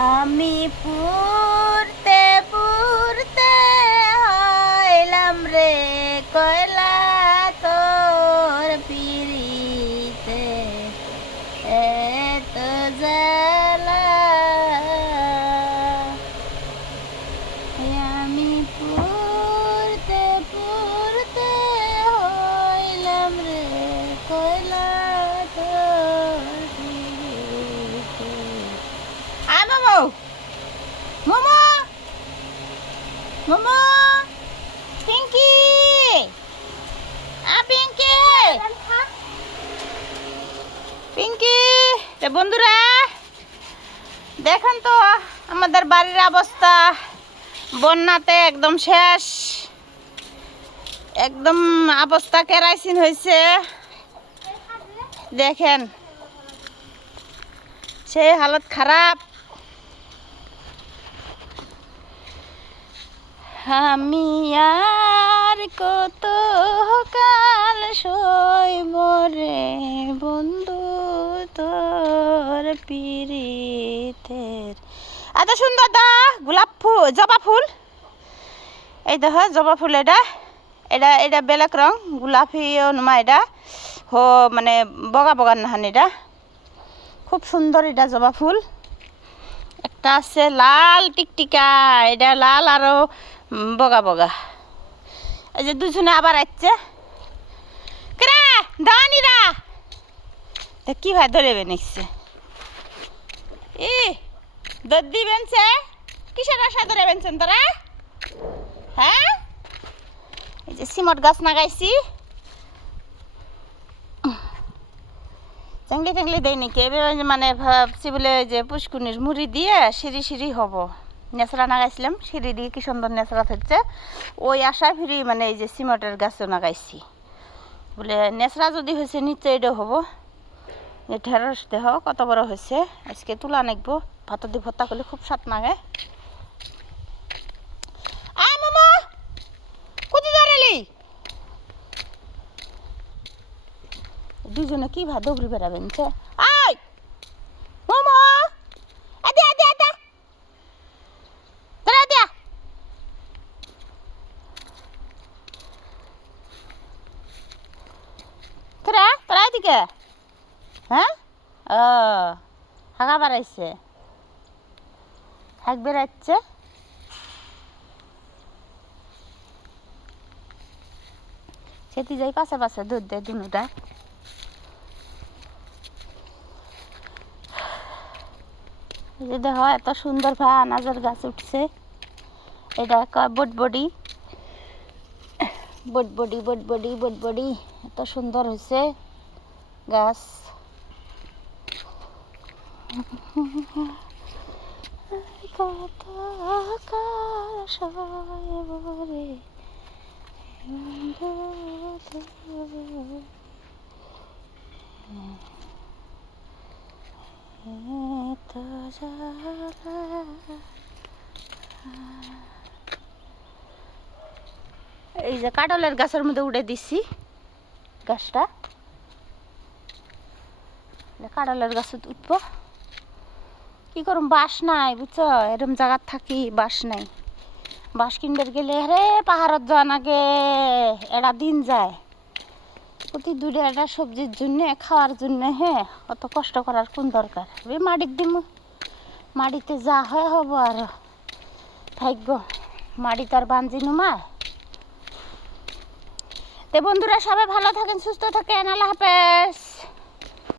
আমি পুরতে পুরতে হইলাম রে কয়লা তোর পিরিতে এত জ্বালা আমি পুরতে পুরতে হইলাম রে কয়লা তোর পিরিতে মোমো মোমো মোমো পিঙ্কি পিঙ্কি পিঙ্কি বন্ধুরা দেখেন তো আমাদের বাড়ির অবস্থা বন্যাতে একদম শেষ, একদম অবস্থা কেরাইসিন হয়েছে। দেখেন সেই হালত খারাপ। আমি আর কত কাল সইব রে বন্ধু তোর পিরিতের। এত সুন্দর দা গোলাপ ফুল, জবা ফুল, এই দেখ জবা ফুল, এটা এটা এটা বেলেগ রং, গোলাপি নুমা, এটা হো মানে বগা বগার নাহান, এটা খুব সুন্দর। এটা জবা ফুল একটা আছে লাল টিকটিকা, এটা লাল আরো বগা বগা। এই যে দুজনে আবার আসছে ধানিরা, কি ভাই ধরে বেনিচ্ছে ই দদ্দি বেনছে, কিসের আশা ধরে বেনছেন তোরা? হ্যাঁ, এই যে সিমট গাছ লাগাইছি, চাংলি টাংলি দেয় নাকি মানে ভাবছি বলে যে পুষ্কুনির মুড়ি দিয়ে সিঁড়ি সিঁড়ি হব। নেচড়া লাগাইছিলাম সিঁড়ি দিয়ে, কি সুন্দর নেচড়া থাকছে, ওই আশায় ফিরি মানে এই যে সিমটের গাছও লাগাইছি বলে নেচড়া যদি হয়েছে নিশ্চয় এটা হবো। ঢেঁড়স দেহ কত বড় হয়েছে, আজকে তুলা নাকবো, ভাত দিয়ে ভর্তা করলে খুব স্বাদ লাগে। মামা কোথায় দাঁড়ালি? দুজনে কি ভাত দৌড়ি বেড়াবেন। আই মামা আদে আদে আদে দাঁড়া দিয়া তোরা তোরা এদিকে। হ্যাঁ, ও হাগা বাড়াইছে, হাগ বেড়াচ্ছে। সেটি যাই পাশে পাশে দুধ দেয় দুটা। দেখো এত সুন্দর ভা আনাজের গাছ উঠছে, এটা বটবডি বটবডি বটবডি বটবডি, এত সুন্দর হয়েছে গাছ। এই যে কাঁঠালের গাছের মধ্যে উড়ে দিছি গাছটা, কাঁঠালের গাছে উঠবো। কি করুম, বাঁশ নাই বুঝছো, এরম জায়গার থাকি বাঁশ নাই। বাঁশ কিনবে গেলে রে পাহাড়ত যাওয়া নাগে, এটা দিন যায় প্রতি দুইটা একটা সবজির জন্যে খাওয়ার জন্যে। হ্যাঁ, অত কষ্ট করার কোন দরকার? মাটির দিম, মাটিতে যা হয় হবো। আর ভাগ্য মাটি তার বাঞ্জি নুমায়। তো বন্ধুরা সবাই ভালো থাকেন, সুস্থ থাকেন, আল্লাহ হাফেজ।